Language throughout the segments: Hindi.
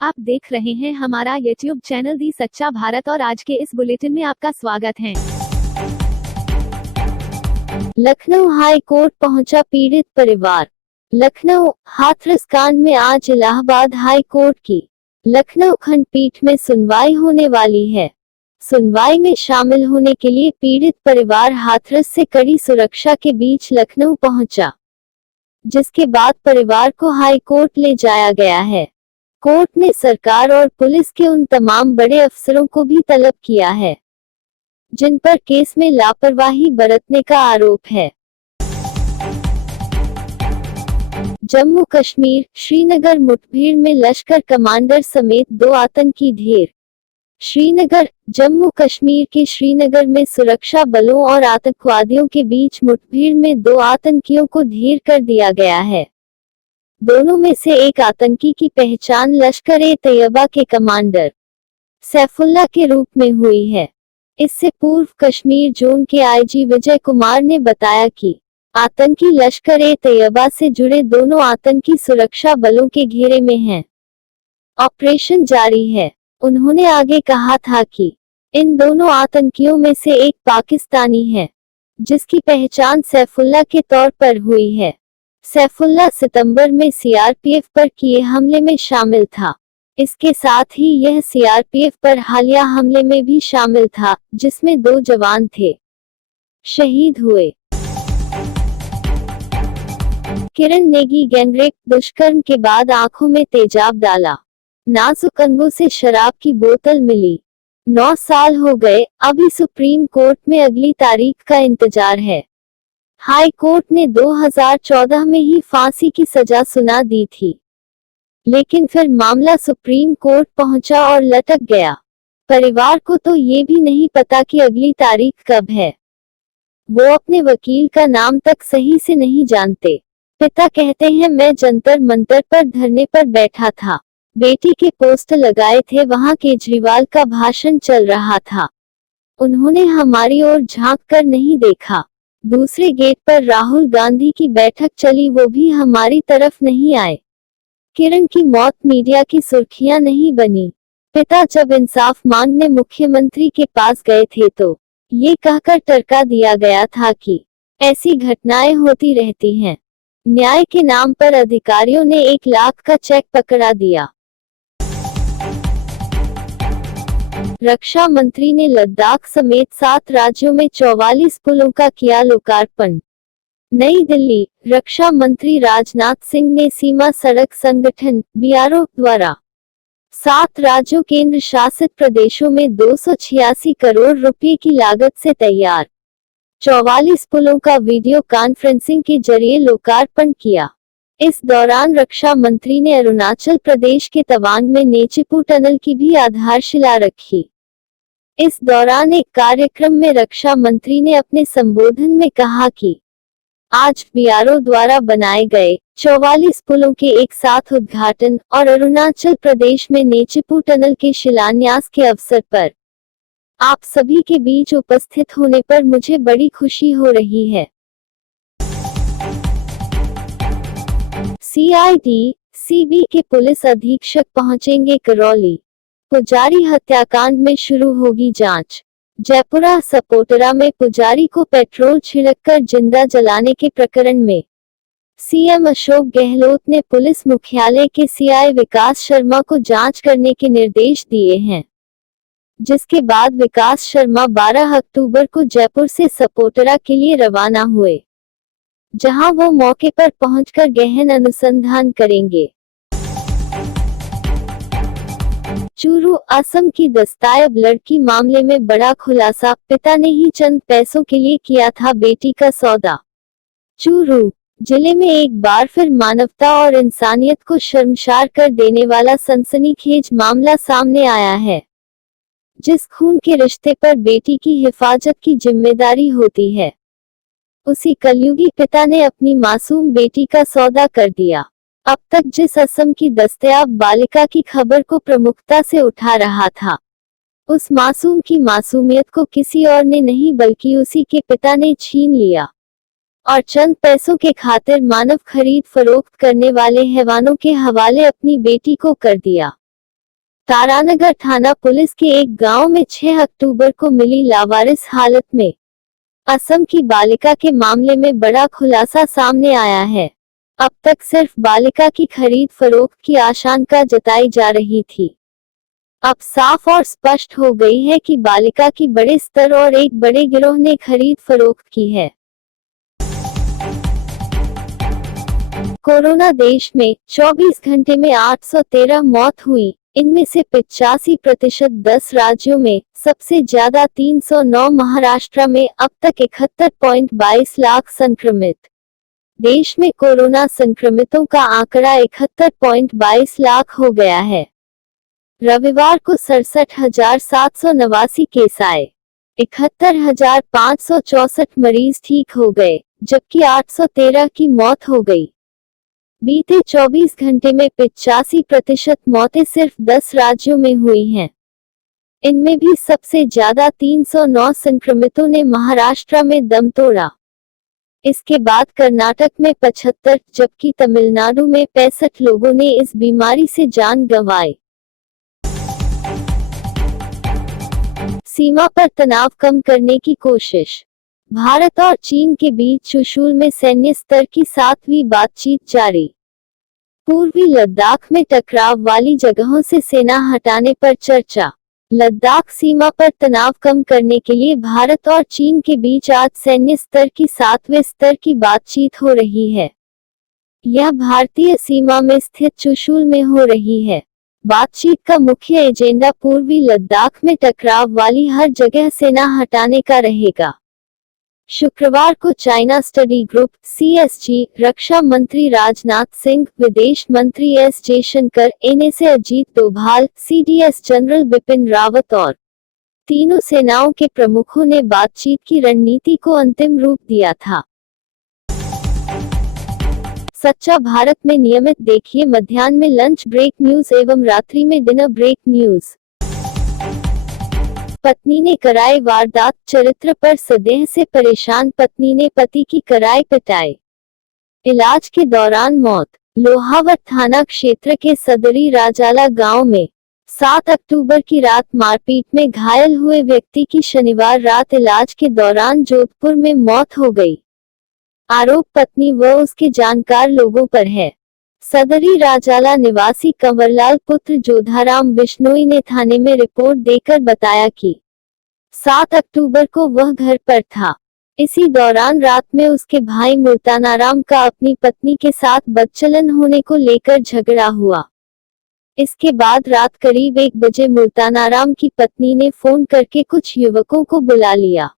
आप देख रहे हैं हमारा YouTube चैनल दी सच्चा भारत और आज के इस बुलेटिन में आपका स्वागत है। लखनऊ हाई कोर्ट पहुंचा पीड़ित परिवार। लखनऊ हाथरस कांड में आज इलाहाबाद हाई कोर्ट की लखनऊ खंडपीठ में सुनवाई होने वाली है। सुनवाई में शामिल होने के लिए पीड़ित परिवार हाथरस से कड़ी सुरक्षा के बीच लखनऊ पहुंचा, जिसके बाद परिवार को हाई कोर्ट ले जाया गया है। कोर्ट ने सरकार और पुलिस के उन तमाम बड़े अफसरों को भी तलब किया है जिन पर केस में लापरवाही बरतने का आरोप है। जम्मू कश्मीर श्रीनगर मुठभेड़ में लश्कर कमांडर समेत 2 आतंकी ढेर। श्रीनगर जम्मू कश्मीर के श्रीनगर में सुरक्षा बलों और आतंकवादियों के बीच मुठभेड़ में 2 आतंकियों को ढेर कर दिया गया है। दोनों में से एक आतंकी की पहचान लश्कर-ए-तैयबा के कमांडर सैफुल्ला के रूप में हुई है। इससे पूर्व कश्मीर जोन के आईजी विजय कुमार ने बताया कि आतंकी लश्कर-ए-तैयबा से जुड़े दोनों आतंकी सुरक्षा बलों के घेरे में हैं। ऑपरेशन जारी है। उन्होंने आगे कहा था कि इन दोनों आतंकियों में से एक पाकिस्तानी है, जिसकी पहचान सैफुल्ला के तौर पर हुई है। सैफुल्ला सितंबर में सीआरपीएफ पर किए हमले में शामिल था। इसके साथ ही यह सीआरपीएफ पर हालिया हमले में भी शामिल था, जिसमें 2 जवान थे शहीद हुए। किरण नेगी गैंगरेप दुष्कर्म के बाद आंखों में तेजाब डाला, नाजुक अंगों से शराब की बोतल मिली। 9 साल हो गए, अभी सुप्रीम कोर्ट में अगली तारीख का इंतजार है। हाई कोर्ट ने 2014 में ही फांसी की सजा सुना दी थी, लेकिन फिर मामला सुप्रीम कोर्ट पहुंचा और लटक गया। परिवार को तो ये भी नहीं पता कि अगली तारीख कब है। वो अपने वकील का नाम तक सही से नहीं जानते। पिता कहते हैं, मैं जंतर मंतर पर धरने पर बैठा था, बेटी के पोस्टर लगाए थे, वहां केजरीवाल का भाषण चल रहा था। उन्होंने हमारी ओर झांक कर नहीं देखा। दूसरे गेट पर राहुल गांधी की बैठक चली, वो भी हमारी तरफ नहीं आए। किरण की मौत मीडिया की सुर्खियां नहीं बनी। पिता जब इंसाफ मांगने मुख्यमंत्री के पास गए थे तो ये कहकर टरका दिया गया था कि ऐसी घटनाएं होती रहती हैं। न्याय के नाम पर अधिकारियों ने 1 लाख का चेक पकड़ा दिया। रक्षा मंत्री ने लद्दाख समेत 7 राज्यों में 44 पुलों का किया लोकार्पण। नई दिल्ली, रक्षा मंत्री राजनाथ सिंह ने सीमा सड़क संगठन बीआरओ द्वारा 7 राज्यों केंद्र शासित प्रदेशों में 286 करोड़ रुपए की लागत से तैयार 44 पुलों का वीडियो कॉन्फ्रेंसिंग के जरिए लोकार्पण किया। इस दौरान रक्षा मंत्री ने अरुणाचल प्रदेश के तवांग में नेचिपू टनल की भी आधारशिला रखी। इस दौरान एक कार्यक्रम में रक्षा मंत्री ने अपने संबोधन में कहा कि आज बीआरओ द्वारा बनाए गए 44 पुलों के एक साथ उद्घाटन और अरुणाचल प्रदेश में नेचिपू टनल के शिलान्यास के अवसर पर आप सभी के बीच उपस्थित होने पर मुझे बड़ी खुशी हो रही है। सीआईडी सीबी के पुलिस अधीक्षक पहुंचेंगे करौली। पुजारी हत्याकांड में शुरू होगी जांच। जयपुरा सपोटरा में पुजारी को पेट्रोल छिड़ककर जिंदा जलाने के प्रकरण में सीएम अशोक गहलोत ने पुलिस मुख्यालय के सीआई विकास शर्मा को जांच करने के निर्देश दिए हैं, जिसके बाद विकास शर्मा 12 अक्टूबर को जयपुर से सपोटरा के लिए रवाना हुए, जहां वो मौके पर पहुंचकर गहन अनुसंधान करेंगे। चूरू असम की दस्तायब लड़की मामले में बड़ा खुलासा, पिता ने ही चंद पैसों के लिए किया था बेटी का सौदा। चूरू जिले में एक बार फिर मानवता और इंसानियत को शर्मसार कर देने वाला सनसनीखेज मामला सामने आया है। जिस खून के रिश्ते पर बेटी की हिफाजत की जिम्मेदारी होती है, उसी कलयुगी पिता ने अपनी मासूम बेटी का सौदा कर दिया। अब तक जिस असम की दस्तयाब बालिका की खबर को प्रमुखता से उठा रहा था, उस मासूम की मासूमियत को किसी और ने नहीं बल्कि उसी के पिता ने छीन लिया और चंद पैसों के खातिर मानव खरीद फरोख्त करने वाले हैवानों के हवाले अपनी बेटी को कर दिया। तारानगर थाना पुलिस के एक गांव में 6 अक्टूबर को मिली लावारिस हालत में असम की बालिका के मामले में बड़ा खुलासा सामने आया है। अब तक सिर्फ बालिका की खरीद फरोख्त की आशंका जताई जा रही थी। अब साफ और स्पष्ट हो गई है कि बालिका की बड़े स्तर और एक बड़े गिरोह ने खरीद फरोख्त की है। कोरोना देश में 24 घंटे में 813 मौत हुई, इनमें से 85% 10 राज्यों में, सबसे ज्यादा 309 महाराष्ट्र में। अब तक 71.22 लाख संक्रमित। देश में कोरोना संक्रमितों का आंकड़ा 71.22 लाख हो गया है। रविवार को 67,789 केस आए, 71,564 मरीज ठीक हो गए, जबकि 813 की मौत हो गई। बीते 24 घंटे में 85% मौतें सिर्फ 10 राज्यों में हुई हैं। इनमें भी सबसे ज्यादा 309 संक्रमितों ने महाराष्ट्र में दम तोड़ा। इसके बाद कर्नाटक में 75, जबकि तमिलनाडु में 65 लोगों ने इस बीमारी से जान गंवाई। सीमा पर तनाव कम करने की कोशिश। भारत और चीन के बीच चुशूल में सैन्य स्तर की 7वीं बातचीत जारी। पूर्वी लद्दाख में टकराव वाली जगहों से सेना हटाने पर चर्चा। लद्दाख सीमा पर तनाव कम करने के लिए भारत और चीन के बीच आज सैन्य स्तर की 7वें स्तर की बातचीत हो रही है। यह भारतीय सीमा में स्थित चुशूल में हो रही है। बातचीत का मुख्य एजेंडा पूर्वी लद्दाख में टकराव वाली हर जगह सेना हटाने का रहेगा। शुक्रवार को चाइना स्टडी ग्रुप (CSG), रक्षा मंत्री राजनाथ सिंह, विदेश मंत्री S Jaishankar, NSA Ajit Doval, CDS general Bipin Rawat और तीनों सेनाओं के प्रमुखों ने बातचीत की रणनीति को अंतिम रूप दिया था। सच्चा भारत में नियमित देखिए मध्याह्न में लंच ब्रेक न्यूज एवं रात्रि में डिनर ब्रेक न्यूज। पत्नी ने कराई वारदात, चरित्र पर संदेह से परेशान पत्नी ने पति की कराई पिटाई, इलाज के दौरान मौत। लोहावट थाना क्षेत्र के सदरी राजाला गांव में 7 अक्टूबर की रात मारपीट में घायल हुए व्यक्ति की शनिवार रात इलाज के दौरान जोधपुर में मौत हो गई। आरोप पत्नी व उसके जानकार लोगों पर है। सदरी राजाला निवासी कंवरलाल पुत्र जोधाराम बिश्नोई ने थाने में रिपोर्ट देकर बताया कि 7 अक्टूबर को वह घर पर था। इसी दौरान रात में उसके भाई मुल्तानाराम का अपनी पत्नी के साथ बदचलन होने को लेकर झगड़ा हुआ। इसके बाद रात करीब 1 बजे मुल्तानाराम की पत्नी ने फोन करके कुछ युवकों को बुला लिया।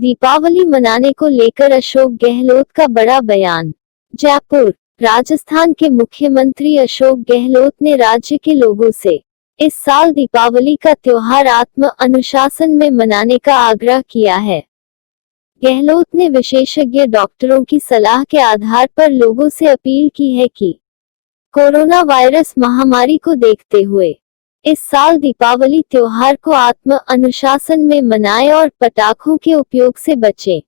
दीपावली मनाने को लेकर अशोक गहलोत का बड़ा बयान। जयपुर। राजस्थान के मुख्यमंत्री अशोक गहलोत ने राज्य के लोगों से इस साल दीपावली का त्योहार आत्म अनुशासन में मनाने का आग्रह किया है। गहलोत ने विशेषज्ञ डॉक्टरों की सलाह के आधार पर लोगों से अपील की है कि कोरोना वायरस महामारी को देखते हुए इस साल दीपावली त्योहार को आत्म अनुशासन में मनाएं और पटाखों के उपयोग से बचें।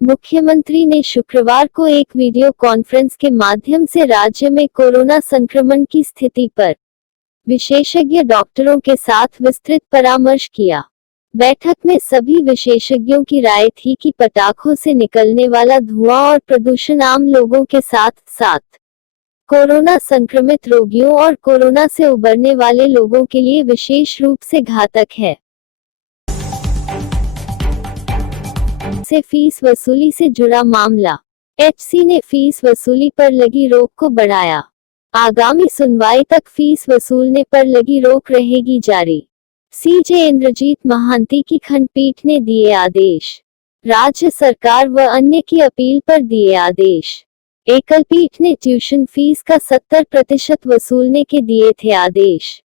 मुख्यमंत्री ने शुक्रवार को एक वीडियो कॉन्फ्रेंस के माध्यम से राज्य में कोरोना संक्रमण की स्थिति पर विशेषज्ञ डॉक्टरों के साथ विस्तृत परामर्श किया। बैठक में सभी विशेषज्ञों की राय थी कि पटाखों से निकलने वाला धुआं और प्रदूषण आम लोगों के साथ साथ कोरोना संक्रमित रोगियों और कोरोना से उबरने वाले लोगों के लिए विशेष रूप से घातक है। से फीस वसूली से जुड़ा मामला। HC ने फीस वसूली पर लगी रोक को बढ़ाया। आगामी सुनवाई तक फीस वसूलने पर लगी रोक रहेगी जारी। CJ इंद्रजीत महांती की खंडपीठ ने दिए आदेश। राज्य सरकार व अन्य की अपील पर दिए आदेश। एकल पीठ ने ट्यूशन फीस का 70% वसूलने के दिए थे आदेश।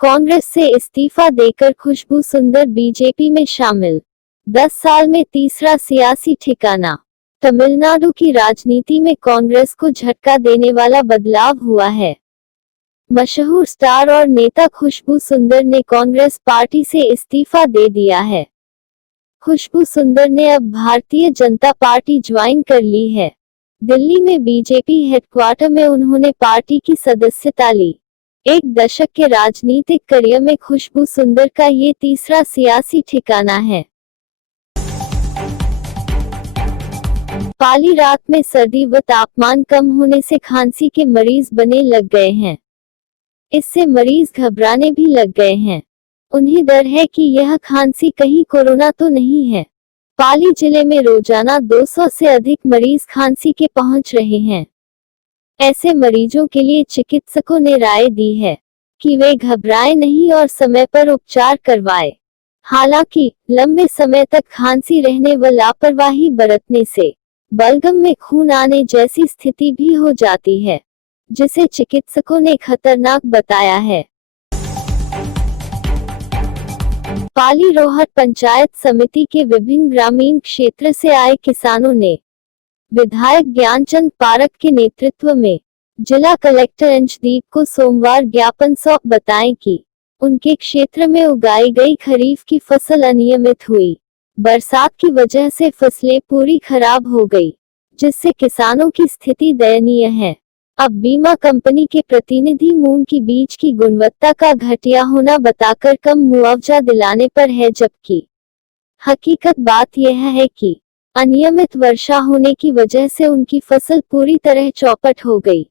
कांग्रेस से इस्तीफा देकर खुशबू सुंदर बीजेपी में शामिल। 10 साल में तीसरा सियासी ठिकाना। तमिलनाडु की राजनीति में कांग्रेस को झटका देने वाला बदलाव हुआ है। मशहूर स्टार और नेता खुशबू सुंदर ने कांग्रेस पार्टी से इस्तीफा दे दिया है। खुशबू सुंदर ने अब भारतीय जनता पार्टी ज्वाइन कर ली है। दिल्ली में बीजेपी हेडक्वार्टर में उन्होंने पार्टी की सदस्यता ली। एक दशक के राजनीतिक करियर में खुशबू सुंदर का ये तीसरा सियासी ठिकाना है। पाली रात में सर्दी व तापमान कम होने से खांसी के मरीज बने लग गए हैं। इससे मरीज घबराने भी लग गए हैं। उन्हें डर है कि यह खांसी कहीं कोरोना तो नहीं है। पाली जिले में रोजाना 200 से अधिक मरीज खांसी के पहुंच रहे हैं। ऐसे मरीजों के लिए चिकित्सकों ने राय दी है कि वे घबराएं नहीं और समय पर उपचार करवाएं। हालांकि लंबे समय तक खांसी रहने व लापरवाही बरतने से बलगम में खून आने जैसी स्थिति भी हो जाती है, जिसे चिकित्सकों ने खतरनाक बताया है। पाली रोहट पंचायत समिति के विभिन्न ग्रामीण क्षेत्र से आए किसानों ने विधायक ज्ञानचंद पारक के नेतृत्व में जिला कलेक्टर अंशदीप को सोमवार ज्ञापन सौंप बताएं कि उनके क्षेत्र में उगाई गई खरीफ की फसल अनियमित हुई। बरसात की वजह से फसलें पूरी खराब हो गई, जिससे किसानों की स्थिति दयनीय है। अब बीमा कंपनी के प्रतिनिधि मूंग की बीज की गुणवत्ता का घटिया होना बताकर कम मुआवजा दिलाने पर है, जबकि हकीकत बात यह है कि अनियमित वर्षा होने की वजह से उनकी फसल पूरी तरह चौपट हो गई।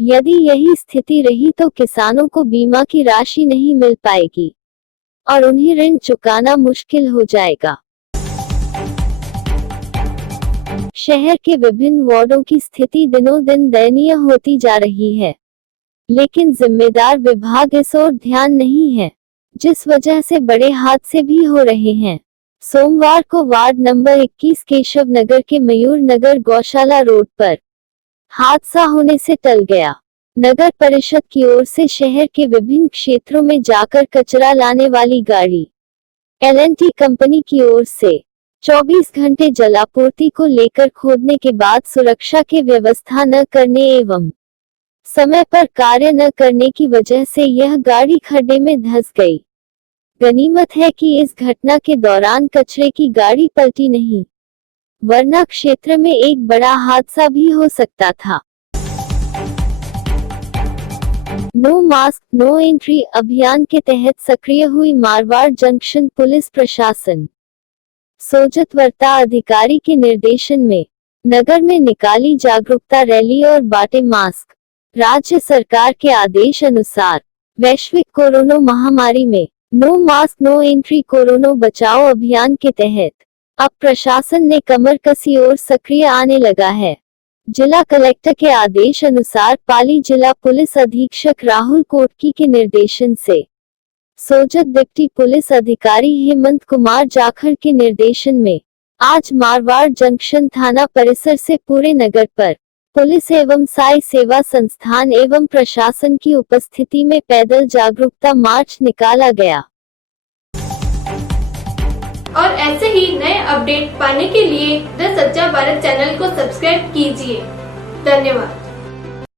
यदि यही स्थिति रही तो किसानों को बीमा की राशि नहीं मिल पाएगी और उन्हें ऋण चुकाना मुश्किल हो जाएगा। शहर के विभिन्न वार्डों की स्थिति दिनों दिन दयनीय होती जा रही है, लेकिन जिम्मेदार विभाग इस ओर ध्यान नहीं है, जिस वजह से बड़े हादसे भी हो रहे हैं। सोमवार को वार्ड नंबर 21 केशव नगर के मयूर नगर गौशाला रोड पर हादसा होने से टल गया। नगर परिषद की ओर से शहर के विभिन्न क्षेत्रों में जाकर कचरा लाने वाली गाड़ी L&T कंपनी की ओर से 24 घंटे जलापूर्ति को लेकर खोदने के बाद सुरक्षा की व्यवस्था न करने एवं समय पर कार्य न करने की वजह से यह गाड़ी खड्डे में धंस गई। गनीमत है कि इस घटना के दौरान कचरे की गाड़ी पलटी नहीं, वरना क्षेत्र में एक बड़ा हादसा भी हो सकता था। नो मास्क नो एंट्री अभियान के तहत सक्रिय हुई मारवाड़ जंक्शन पुलिस प्रशासन। सोजत वर्ता अधिकारी के निर्देशन में नगर में निकाली जागरूकता रैली और बांटे मास्क। राज्य सरकार के आदेश अनुसार वैश्विक कोरोना महामारी में no mask no entry corona बचाओ अभियान के तहत अब प्रशासन ने कमर कसी और सक्रिय आने लगा है। जिला कलेक्टर के आदेश अनुसार पाली जिला पुलिस अधीक्षक राहुल कोटकी के निर्देशन से सोजत डिप्टी पुलिस अधिकारी हेमंत कुमार जाखड़ के निर्देशन में आज मारवाड़ जंक्शन थाना परिसर से पूरे नगर पर पुलिस एवं साई सेवा संस्थान एवं प्रशासन की उपस्थिति में पैदल जागरूकता मार्च निकाला गया। और ऐसे ही नए अपडेट पाने के लिए द सच्चा भारत चैनल को सब्सक्राइब कीजिए। धन्यवाद।